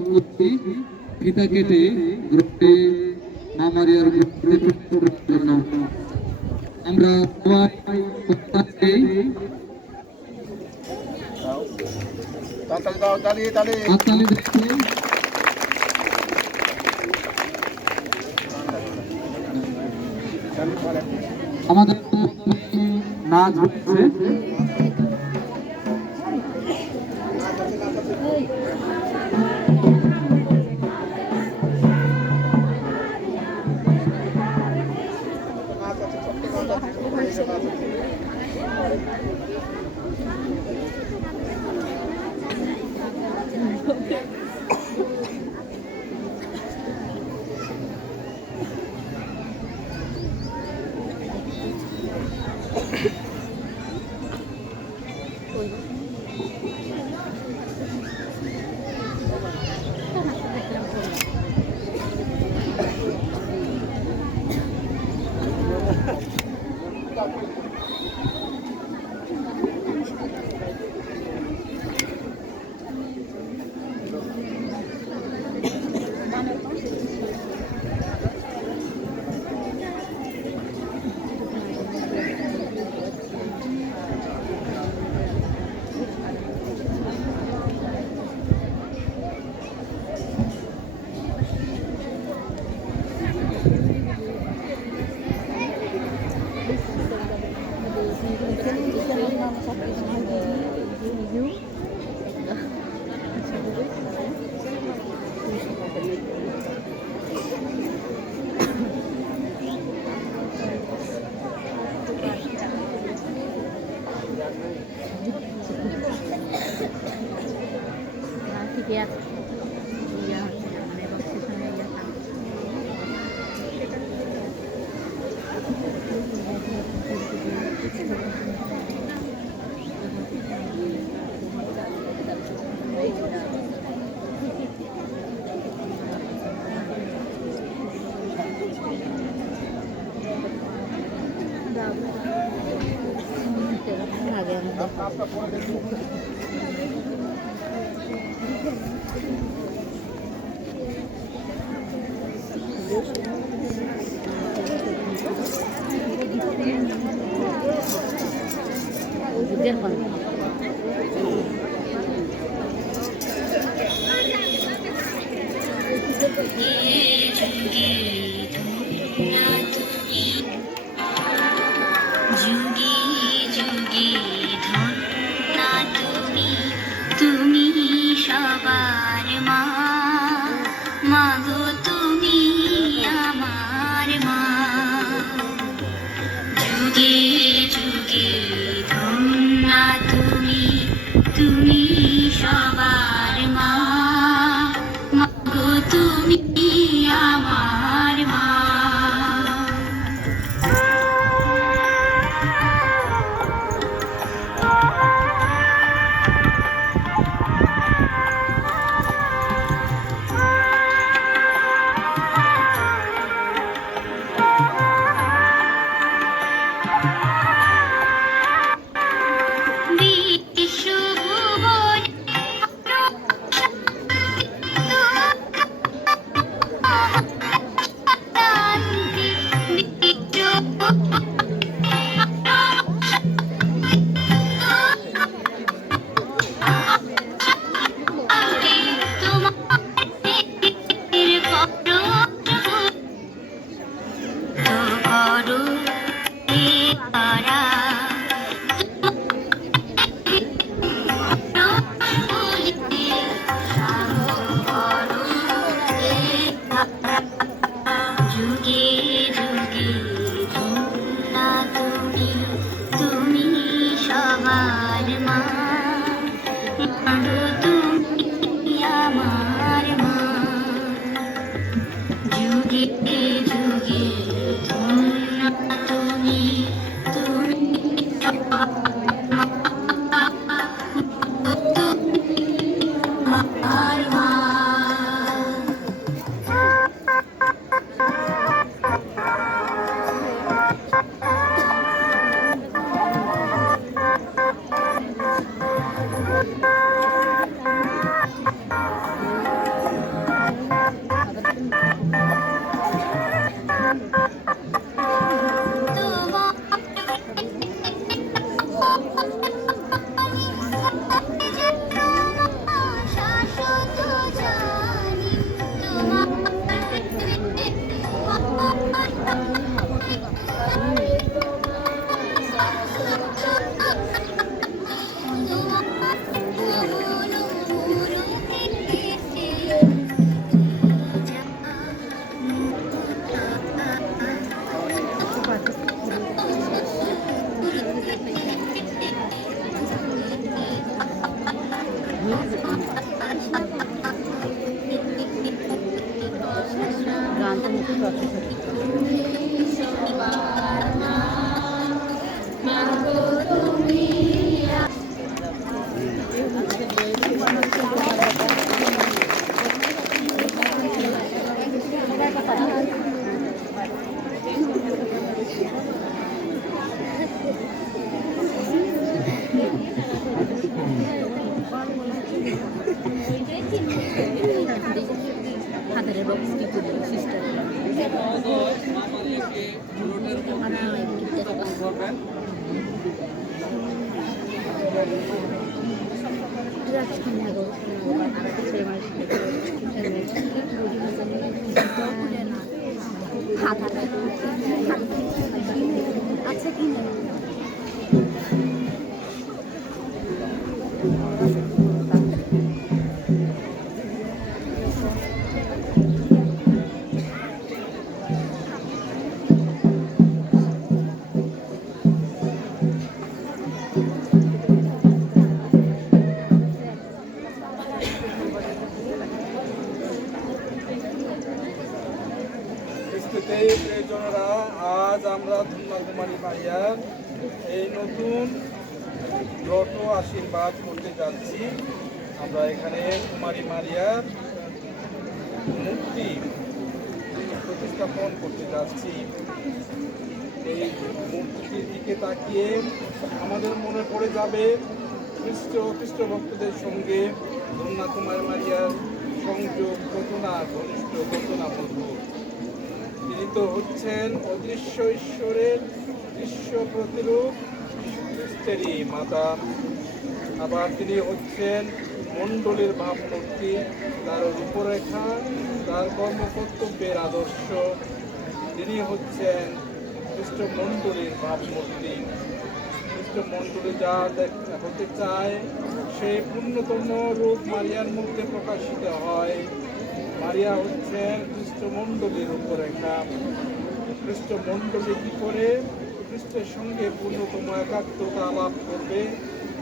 অনুরোধ করছি ফিতা কেটে গ্রুপে মামারিয়ার জন্য আমরা হাততালি দিচ্ছি। আমাদের নাচ হচ্ছে করবেন। আচ্ছা কি না প্রিয়জনেরা, আজ আমরা ধন্যা কুমারী মারিয়ার এই নতুন ব্রত আশীর্বাদ করতে যাচ্ছি। আমরা এখানে কুমারী মারিয়ার মূর্তি প্রতিস্থাপন করতে যাচ্ছি। এই মূর্তিটির দিকে তাকিয়ে আমাদের মনে পড়ে যাবে খ্রিস্ট ভক্তদের সঙ্গে ধন্যা কুমারী মারিয়ার সংযোগ কত না ঘনিষ্ঠ, কত না মধুর। তিনি তো হচ্ছেন অদৃশ্য ঈশ্বরের দৃশ্য প্রতিরূপ, খ্রিস্টেরই মাতা। আবার তিনি হচ্ছেন মণ্ডলীর ভাবমূর্তি, তার রূপরেখা, তার কর্মকর্তব্যের আদর্শ। তিনি হচ্ছেন খ্রিস্ট মণ্ডলীর ভাবমূর্তি। খ্রিস্ট মণ্ডলী যা হতে চায় সেই পূর্ণতম রূপ মারিয়ার মধ্যে প্রকাশিত হয়। মারিয়া হচ্ছেন খ্রিস্টমণ্ডলীর রূপরেখা। খ্রিস্টমণ্ডলী কি করে খ্রিস্টের সঙ্গে পূর্ণতম একাত্মতা লাভ করবে?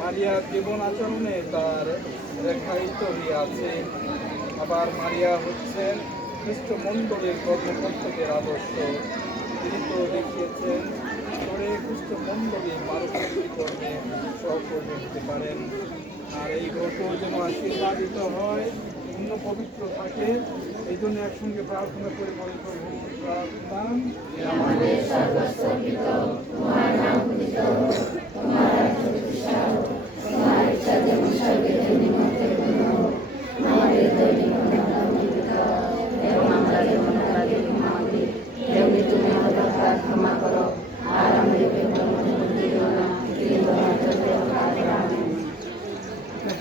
মারিয়ার জীবন আচরণে তার রেখায়িত হয়ে আছে। আবার মারিয়া হচ্ছেন খ্রিস্টমণ্ডলীর কর্মকর্তাদের আদর্শ। তিনি তো দেখিয়েছেন করে খ্রিস্টমণ্ডলী মানবী কর্মে সহকর্মী হতে পারেন। আর এই ব্রত যেন আশীর্বাদিত হয়, পূর্ণ পবিত্র থাকে, এই জন্য একসঙ্গে প্রার্থনা করে বলি, প্রভু প্রার্থনা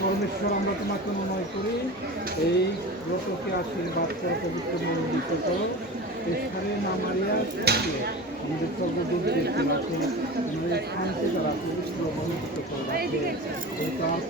পরমেশ্বর, আমরা তোমাকে মনে করি এই ব্রতকে আশীর্বাদ করো, পবিত্র মনোনীত করো। ঈশ্বরের নাম মারিয়া আমাদের সর্বদূরকে রাখো, আমাদের শান্তি দ্বারা পবিত্র মনোনীত করে রাখে। এই কাজ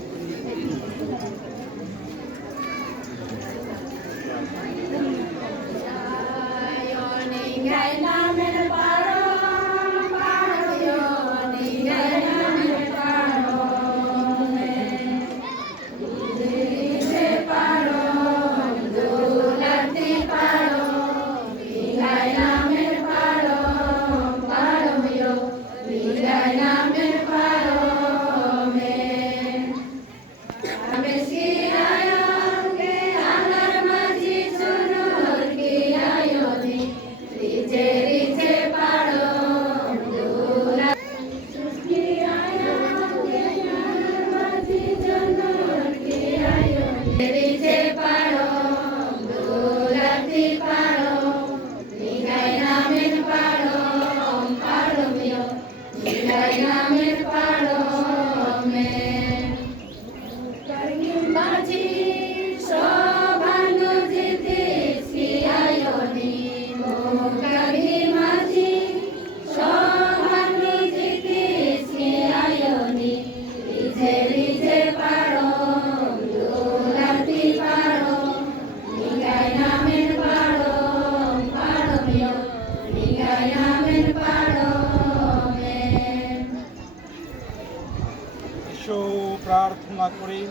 প্রার্থনা করি।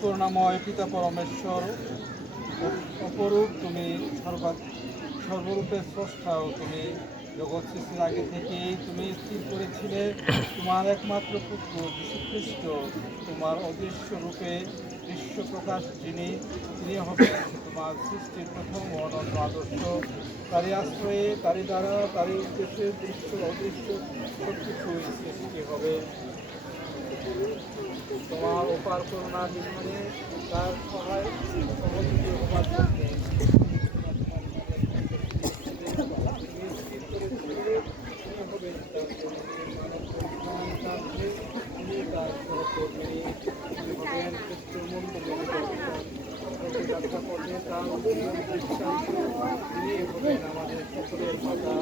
করুণাময় পিতা পরমেশ্বর, অপরূপ তুমি সর্বরূপের স্রষ্টাও। তুমি জগৎ সৃষ্টির আগে থেকেই তুমি স্থির করেছিলে তোমার একমাত্র পুত্র যীশুখ্রিস্ট তোমার অদৃশ্য রূপে দৃশ্য প্রকাশ, তিনি হবেন তোমার সৃষ্টির প্রথম অনন্য আদর্শ। তারই আশ্রয়ে, তারই দ্বারা, তারই উদ্দেশ্যে দৃশ্য অদৃশ্য সবকিছুই সৃষ্টি হবে। তোমার অপার করুণা বিধানে তার সহায় সহযোগী হবার জন্য সকলের মাতা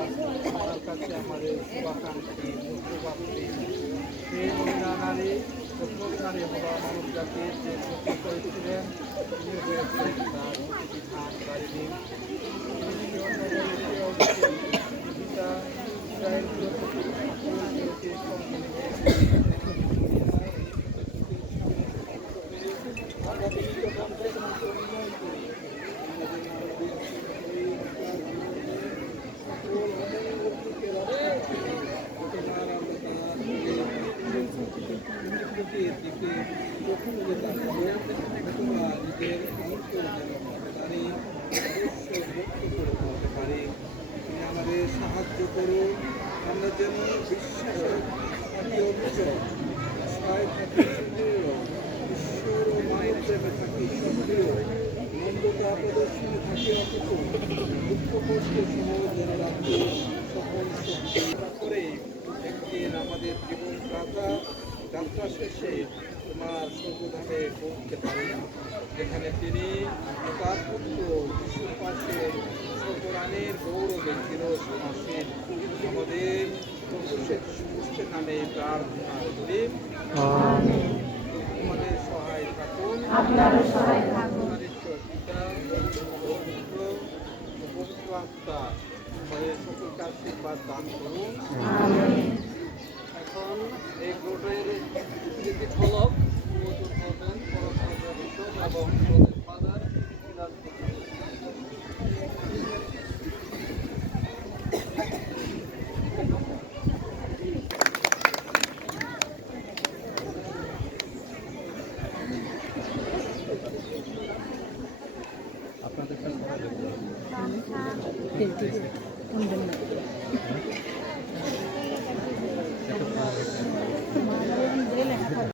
আমার কাছে আমাদের শুভাকাঙ্ক্ষী মুখ্যপাত্রী সেই মহিলা নারী প্রথম নারী হলো মানব জাতির যে ক্ষতি করেছিলেন তিনি হয়েছেন তার বিধান বাড়িনি পিতা ইসরায়েলগুলো থেকে আমাদের সাহায্য করুন আমরা যেন বিশ্বাসের থাকি অবিচল আশায় থাকি সুদৃঢ় ঈশ্বর ও মানব প্রেমে থাকি সক্রিয় নম্রতা প্রদর্শনে থাকি অকুত দুঃখ কষ্ট সহ যেন রাখি সকল শক্তি করে একদিন আমাদের জীবন যাত্রা শেষে তোমার স্বর্গধামে পৌঁছতে পারি যেখানে তিনি তার পুত্র যিশুর পাশে স্বর্গরানের গৌরবে চিরসমাসীন আমাদের প্রভুষের নামে প্রার্থনা করি আমাদের সহায় থাকুন আমাদের ঈশ্বর পিতা পুত্র পবিত্র আত্মা আমাদের সকলকে আশীর্বাদ দান করুন এখন এই গ্রুপের স্মৃতি ফলক উন্মোচন করবেন এবং ফাদার আপনাদের সাথে